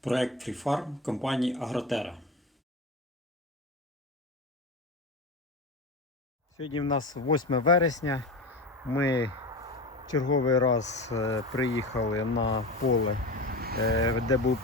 Проект FreeFarm компанії Агротера. Сьогодні в нас 8 вересня. Ми черговий раз е, приїхали на поле, е, де був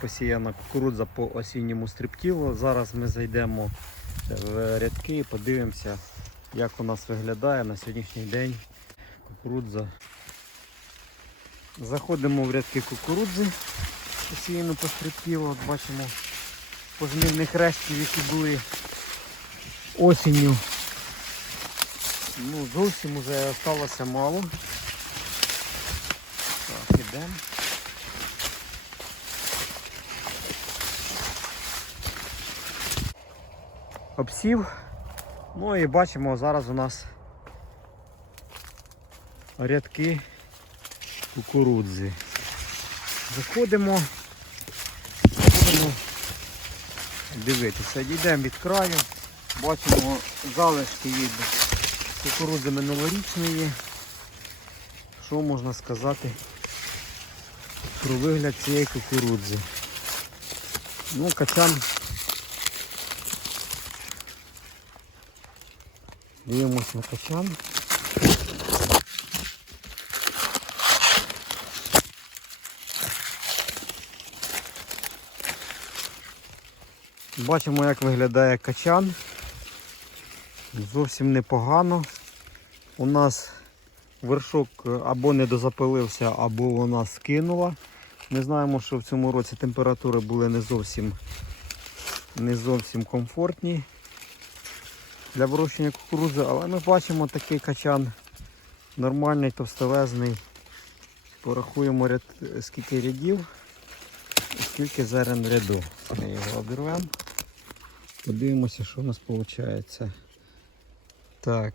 посіяна кукурудза по осінньому стриптілу. Зараз ми зайдемо в рядки і подивимося, як у нас виглядає на сьогоднішній день кукурудза. Заходимо в рядки кукурудзи, посіяну по. От бачимо пожнивних рештків, які були осінню. Ну, зовсім вже залишилося мало. Так, ідемо. Обсів. Ну і бачимо, зараз у нас рядки кукурудзи. Заходимо, будемо дивитися. Дійдемо від краю, бачимо залишки від кукурудзи минулорічної. Що можна сказати про вигляд цієї кукурудзи? Ну, качан. Дивимось на качан. Бачимо, як виглядає качан. Зовсім непогано. У нас вершок або не дозапилився, або вона скинула. Ми знаємо, що в цьому році температури були не зовсім, не зовсім комфортні для вирощення кукурудзи, але ми бачимо такий качан нормальний, товстелезний. Порахуємо ряд, скільки рядів, скільки зерен ряду. Ми його обірвемо. Подивимося, що у нас виходить. Так.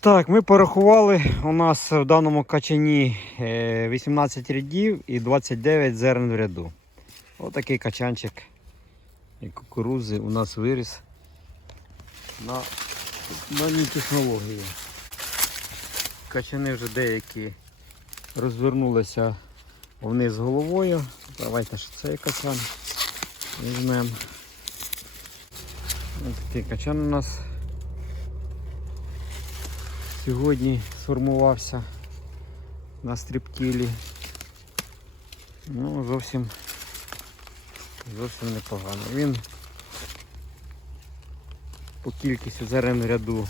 Так, ми порахували. У нас в даному качані е, 18 рядів і 29 зерен в ряду. Отакий качанчик і кукурузи у нас виріс на даній технології. Качани вже деякі розвернулися вниз головою. Давайте ще цей качан візьмемо. Ось такий качан у нас сьогодні сформувався на стріптілі. Ну, зовсім зовсім непогано. Він по кількістю зерен ряду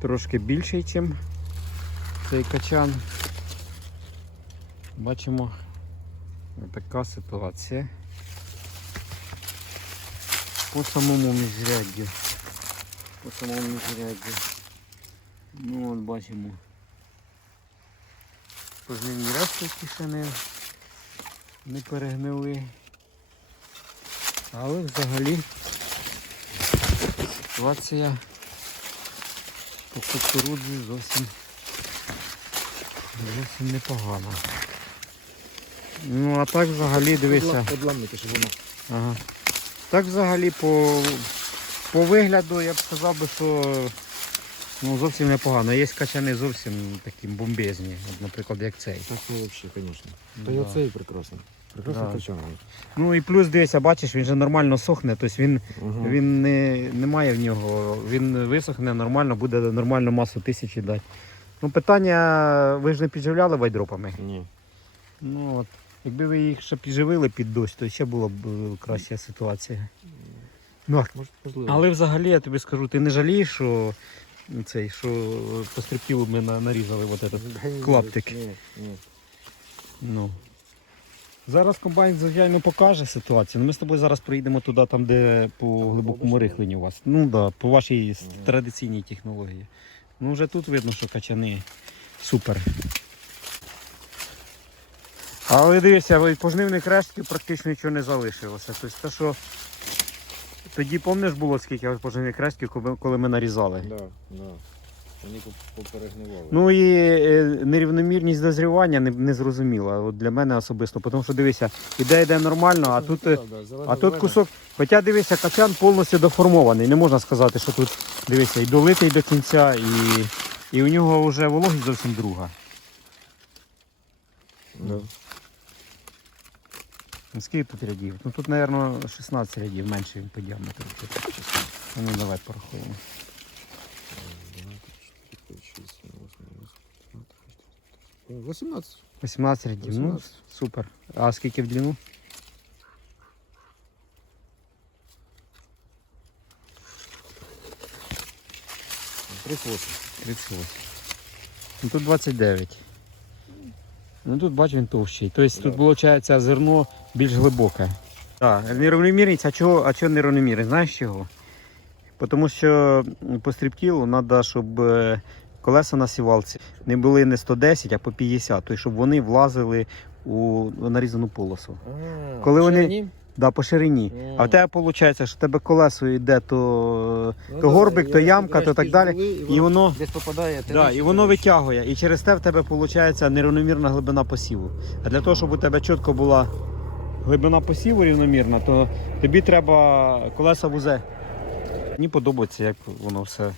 трошки більший, ніж цей качан. Бачимо така ситуація. По самому міжряддю. По самому міжряддю. Ну от бачимо. Пожнивні решти які ще не, не перегнили. Але взагалі ситуація по кукурудзі зовсім, зовсім непогана. Ну а так взагалі дивися. Подламники, щоб воно. Ага. Так взагалі по, по вигляду я б сказав би, що ну, зовсім непогано. Є качани зовсім такі бомбезні, от, наприклад, як цей. Так і взагалі, звісно. Та й Да. оцей прекрасний. Прекрасний Да. качан. Ну і плюс дивися, бачиш, він же нормально сохне, тобто він, Угу. він не, не має в нього, він висохне нормально, буде нормальну масу тисячі дати. Ну питання, ви ж не підживляли вайдропами? Ні. Ну от. Якби ви їх ще підживили під дощ, то ще була б е, краща ситуація. Ну. Але взагалі я тобі скажу, ти не жалієш, що цей, що по стриптілу ми нарізали от этот. Клаптик. Ні, ні. Ну. Зараз комбайн, звичайно, покаже ситуацію. Ну, ми з тобою зараз приїдемо туди, там, де по глибокому рихленню у вас. Ну так, да, по вашій традиційній технології. Ну вже тут видно, що качани супер. Але дивися, від пожнивних рештків практично нічого не залишилося. Тобто те, що тоді пам'ятаєш було скільки пожнивних рештків, коли- ми нарізали. Да, да. Вони поп- поперегнивали. Ну і е, нерівномірність дозрівання не, не зрозуміла. От для мене особисто. Тому що дивися, іде йде нормально, а тут, е, а тут кусок. Хоча дивися, качан повністю доформований. Не можна сказати, що тут дивися, і долитий до кінця, і, і у нього вже вологість зовсім друга. Да. Ну, Скільки тут рядів? Ну тут, мабуть, 16 рядів, менше по діаметру. Ну давай порахуємо. 18. 18 рядів. Ну, супер. А скільки в длину? Прихвост. 38. Ну тут 29. Ну тут бач він товщий. Тобто тут виходить зерно більш глибоке. Так, нерівномірність, а чого, а чого нерівномірність? Знаєш чого? Тому що по стрібтілу треба, щоб е, колеса на сівалці не були не 110, а по 50, тобто щоб вони влазили у нарізану полосу. А, Коли вони-? Да, по ширині. М. А в тебе виходить, що в тебе колесо йде то, Ну то да, горбик, то ямка, то так далі. І воно десь попадає. Да, і воно витягує. І через те в тебе виходить нерівномірна глибина посіву. А для того, щоб у тебе чітко була глибина посіву рівномірна, то тобі треба колеса вузе. Мені подобається, як воно все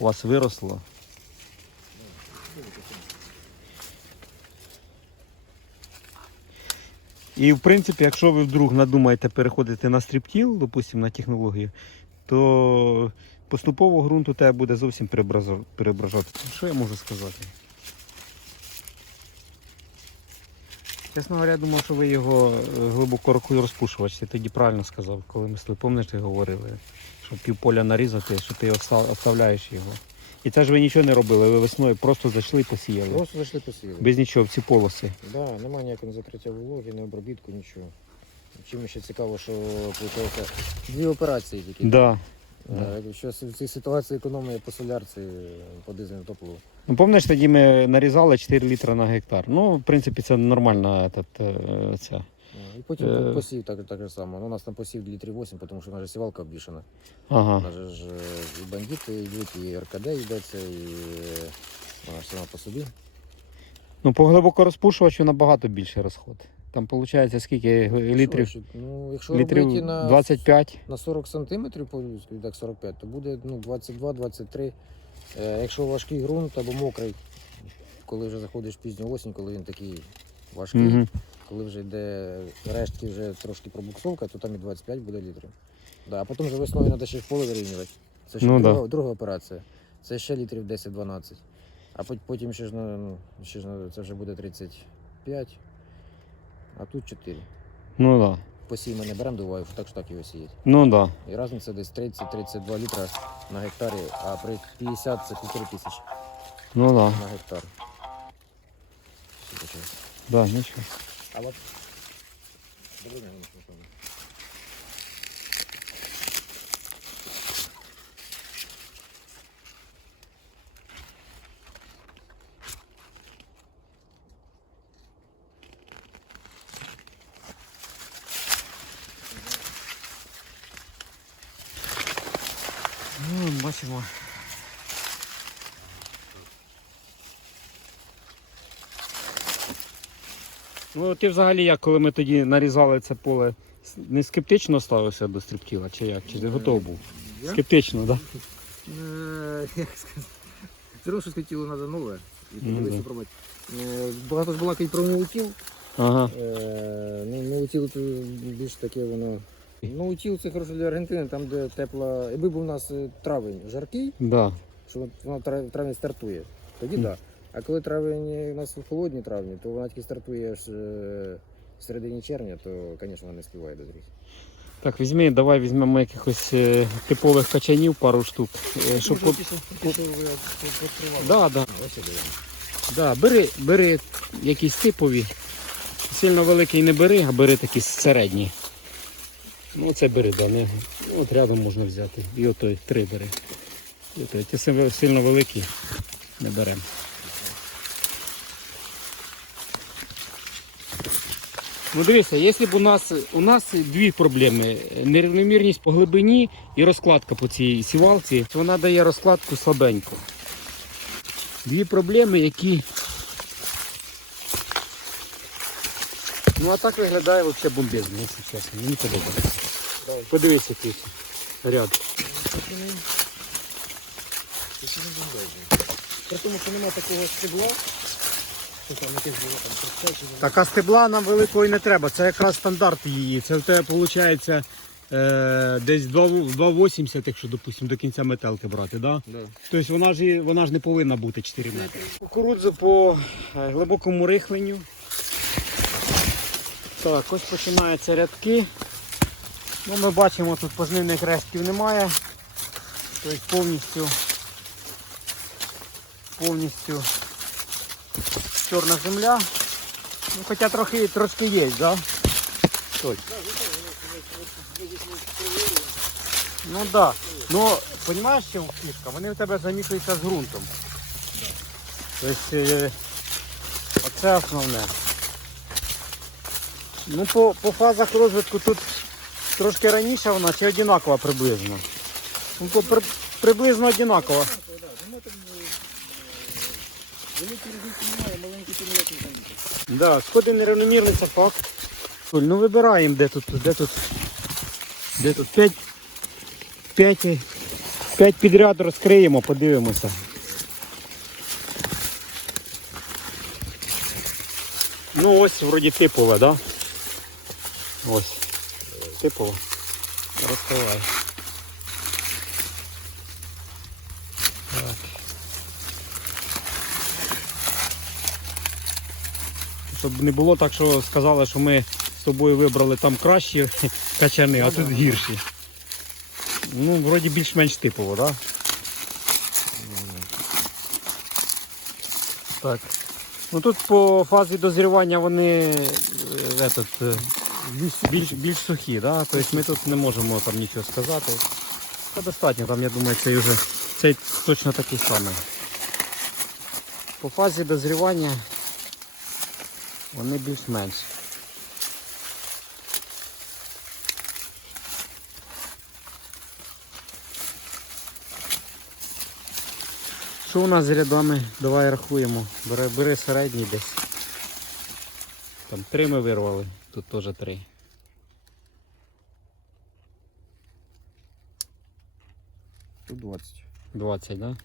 у вас виросло. І в принципі, якщо ви вдруг надумаєте переходити на стріптіл, допустимо, на технологію, то поступово ґрунт у тебе буде зовсім переображати. Що я можу сказати? Чесно говоря, я думав, що ви його е, глибоко рукою розпушувач. Ти тоді правильно сказав, коли ми з тобою, пам'ятаєш, ти говорили, що півполя нарізати, що ти оста- оставляєш його. І це ж ви нічого не робили, ви весною просто зайшли і посіяли. Просто зайшли посіяли. Без нічого в ці полоси. Да, немає ніякого закриття вологи, не обробітку, нічого. Чим ще цікаво, що виходить дві операції тільки. Да. Е, Що в цій ситуації економія по солярці по дизельному топливу. Ну, пам'ятаєш, тоді ми нарізали 4 літри на гектар. Ну, в принципі, це нормальна е, ця. І потім Е. посів так, так же само. Ну, у нас там посів літрів 8, тому що наша сівалка обвішана. Ага. У нас же ж е, і бандити йдуть, і РКД йдеться, і е, вона ж сама по собі. Ну, по глибокорозпушувачу набагато більший розход. Там виходить скільки літрів? Що, ну, якщо робити Літрів на, 25. на 40 сантиметрів, по так 45, то буде ну, 22-23. Е, якщо важкий ґрунт або мокрий, коли вже заходиш пізню осінь, коли він такий важкий, Угу. Коли вже йде рештки, вже трошки пробуксовка, то там і 25 буде літрів. Да, а потім вже весною треба ще в поле вирівнювати. Це ще Ну, друга, друга операція. Це ще літрів 10-12. А пот- потім ще ж, на- ну, ще ж на- це вже буде 35, а тут 4. Ну да. Посій ми не беремо до уваги, так що так його сіять. Ну да. І різниця десь 30-32 літра на гектарі, а при 50 це півтори тисячі Ну да. на гектар. Таке? Да, нічого. А от... Добрий день, Микола. Ну, бачимо. Ну, ти взагалі як, коли ми тоді нарізали це поле, не скептично ставився до стрибкіла, чи як? Чи ти готов був? Я? Скептично, так? Е, Як сказати? Все одно щось хотіло треба нове. І Ну, подивитися пробувати. Е, Багато ж балакають про наутіл. Да? Ага. Е, Ну, наутіл то більш таке воно. Наутіл це хороше для Аргентини, там де тепла. Якби був у нас е, травень жаркий, Да. що от вона трав- в стартує, тоді так. Да. А коли травень у нас в холодні травні, то вона тільки стартує аж е, в середині червня, то, звісно, вона не співає дозріти. Так, візьми, давай візьмемо якихось е, типових качанів пару штук. е, щоб... по- Да, да. Ось. Да, бери, бери якісь типові. Сильно великий не бери, а бери такі середні. Ну, це бери, да, не. ну, От рядом можна взяти. І отой три бери. І отой. Ті сильно- сильно великі не беремо. Ну дивися, якщо б у нас у нас дві проблеми: нерівномірність по глибині і розкладка по цій сівалці, вона дає розкладку слабеньку. Дві проблеми, які. Ну а так виглядає взагалі бомбезно, якщо чесно. Мені подобається. Подивись якийсь ряд. При тому, що немає такого стебла, Така стебла нам великої не треба. Це якраз стандарт її. Це в тебе виходить е, десь 2,80, якщо, допустимо, до кінця метелки брати. Да? Да. Тобто вона ж, вона ж не повинна бути 4 метри. Кукурудзу по е, глибокому рихленню. Так, ось починаються рядки. Ну, ми бачимо, тут пожнивних рештків немає. Тобто повністю повністю чорна земля. Ну, хоча трохи трошки є, так? Да? Точно. Ну так. Да. Ну, розумієш, що фішка? Вони в тебе замішуються з ґрунтом. Тобто, е, оце основне. Ну, по, по фазах розвитку тут трошки раніше вона чи одинакова приблизно. Ну, по, при, приблизно одинакова. Да, сходи нерівномірні, це факт. Ну вибираємо, де тут, де тут, де тут 5, 5, 5 підряд розкриємо, подивимося. Ну ось вроді типове, да? Ось. Типове. Розкривай. Щоб не було так, що сказали, що ми з тобою вибрали там кращі качани, а тут гірші. Ну, вроді більш-менш типово, так? Да? Так. Ну тут по фазі дозрівання вони е, этот, е, більш, більш сухі, да? тобто ми тут не можемо там нічого сказати. Та достатньо, там я думаю, цей вже цей точно такий самий. По фазі дозрівання вони більш-менш. Що у нас з рядами? Давай рахуємо. Бери, бери середній десь. Там три ми вирвали, тут теж три. Тут 20. 20, да?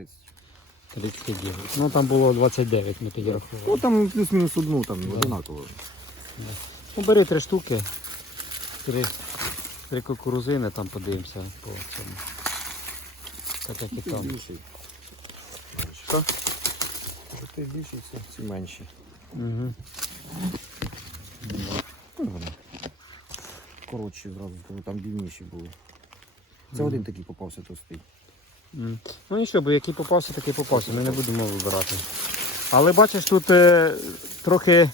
Який цей? Тридцять. 39. Ну там було 29, ми тоді рахували. Ну там плюс-мінус одну, там Да. одинаково. Ну бери три штуки. Три, три кукурузини, там подивимося по цьому. Так як і там. більший. Що? Ти більший, ці, ці менші. Угу. Коротші зразу, там більніші були. Це Мгм. один такий попався товстий. Ну нічого, бо який попався, такий попався. Ми не будемо вибирати. Але бачиш, тут е, трохи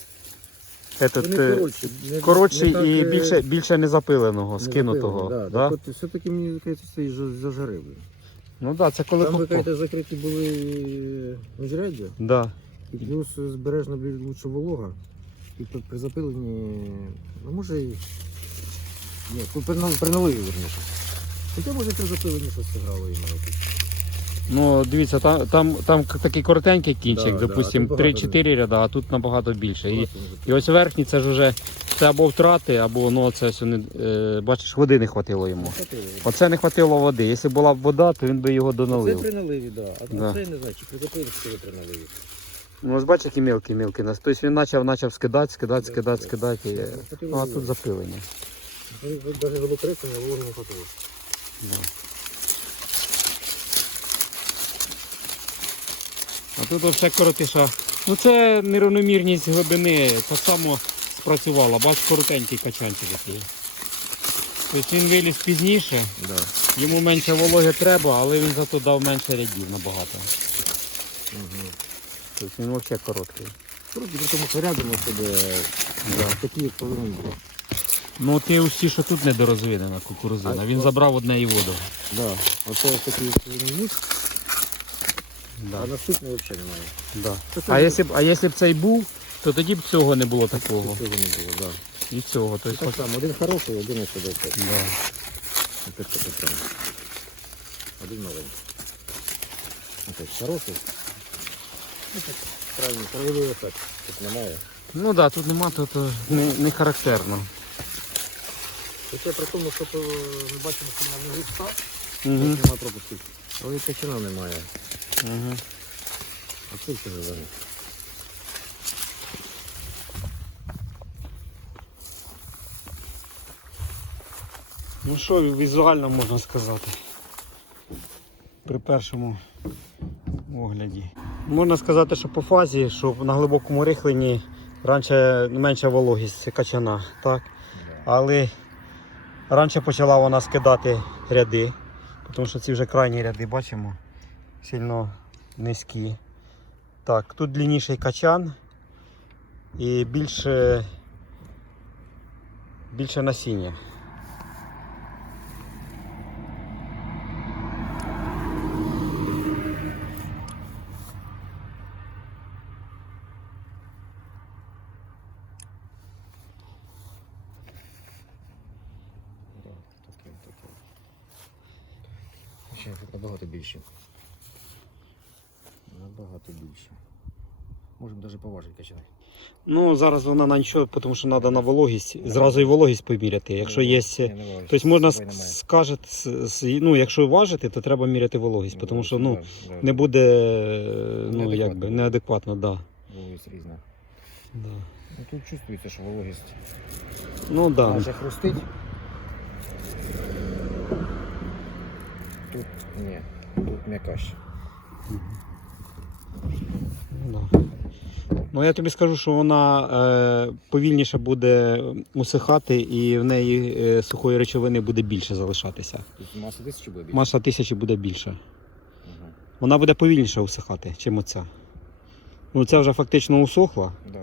этот, е, не, коротший не так, і е, більше, більше незапиленого, не скинутого. Да? Да, так от все-таки мені здається, це за- зажарив. Ну так, да, це коли Там ви кажете, закриті були е, міжряддя, Да. і плюс збережна більш лучше волога. І при, при запиленні, ну може і. Ні, при, при, при наливі верніше. Хоча може при запиленні щось зіграло тут. Ну, дивіться, там, там, там такий коротенький кінчик, Да, да, допустим, тут багато 3-4 ряда, а тут набагато більше. І, і ось верхній це ж вже це або втрати, або ну, це все не, е, бачиш, води не хватило йому. Оце не хватило води. Якщо була б вода, то він би його Це доналив. при наливі, так. Да. А Да. це я не знаю, чи при запиленні, чи при наливі. Ну, ось бачиш, які мілкі мілкі нас. Тобто він почав, почав скидати, скидати, Да, скидати, скидати. і, Ну, а тут запилення. Навіть було креслення, вологи не хватило. Да. А тут все коротиша. Ну це нерівномірність глибини так само спрацювала. Бач, коротенький качанчик який. Тобто він виліз пізніше, Да. йому менше вологи треба, але він зато дав менше рядів набагато. Угу. Тобто він взагалі короткий. Коротше, тому що рядом у тебе такі, як повинні бути. Ну ти усі, що тут недорозвинена кукурузина. А, Він забрав одне і воду. Да. Оце ось такий як Да. а наступний взагалі немає. Да. А якщо б, а якщо б цей був, то тоді б цього не було Цього такого. не було, да. І цього. Тобто, так само, один хороший, один ось сюди. да. Опять таке саме. Один маленький. Опять хороший. Ну так, правильно, правильний ефект. Тут немає. Ну так, да, тут нема, тут е, не, не характерно. Хоча при тому, що е, ми бачимо, що вона не густа, Угу. немає пропусків. Але і качана немає. Угу. А скільки вже зараз? Ну що візуально можна сказати? При першому огляді. Можна сказати, що по фазі, що на глибокому рихленні раніше менша вологість качана, так? Але раніше почала вона скидати ряди, тому що ці вже крайні ряди, бачимо, сильно низькі. Так, тут длинніший качан і більше, більше насіння. Да, таке, таке. Ще тут набагато більше. Набагато більше. Можемо навіть поважити качана. Ну, зараз вона на нічого, тому що треба на вологість. Зразу і вологість поміряти. Якщо є. Тобто можна скажете, ну, якщо важити, то треба міряти вологість, тому що ну, не буде ну, якби, неадекватно, да. Вологість різна. Да. Ну, тут чувствується, що вологість Ну да. майже хрустить. Тут ні, тут м'якаще. Ну, да. Ну я тобі скажу, що вона е, повільніше буде усихати і в неї е, сухої речовини буде більше залишатися. Тут маса тисячі буде більше. Маса тисячі буде більше. Ага. Вона буде повільніше усихати, чим оця. Ну, це вже фактично усохла. Да.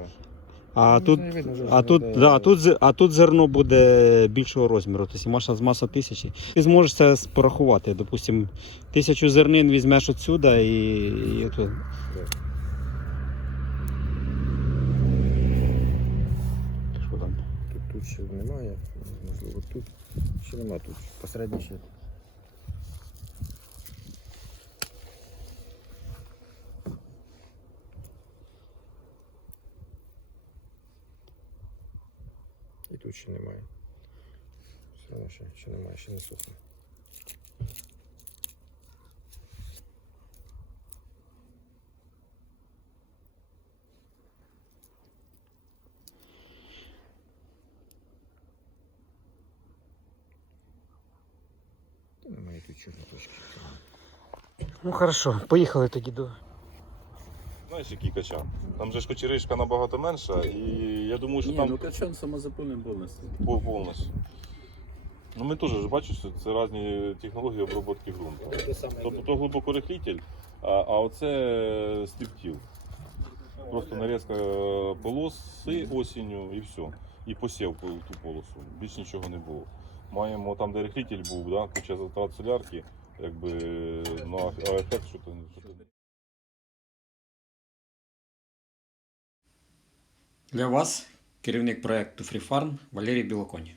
А Ну, тут, видно, вже а буде- тут, да, а тут, а тут зерно буде більшого розміру, тобто маса з маса тисячі. Ти зможеш це порахувати. Допустим, тисячу зернин візьмеш отсюди і, і тут. Тут, тут ще немає, можливо тут. Ще немає тут. Посередньо ще. І тут ще немає. Все одно ще, ще немає, ще не сухне. Хорошо, поїхали тоді до. Знаєш, який качан? Там же ж кочеришка набагато менша, і я думаю, що Ні, там ну качан самозапильним повністю. пов- повністю. Ну ми теж ж бачиш, що це різні технології обробки ґрунту. Тобто то глибокорихлитель, а, а оце стриптіл. Просто нарізка полоси осінню і все. І посів по- ту полосу. Більш нічого не було. Маємо там, де рихлитель був, да, куча затрат солярки, якби, ну, а ефект що то. Що Для вас керівник проекту FreeFarm Валерій Білоконь.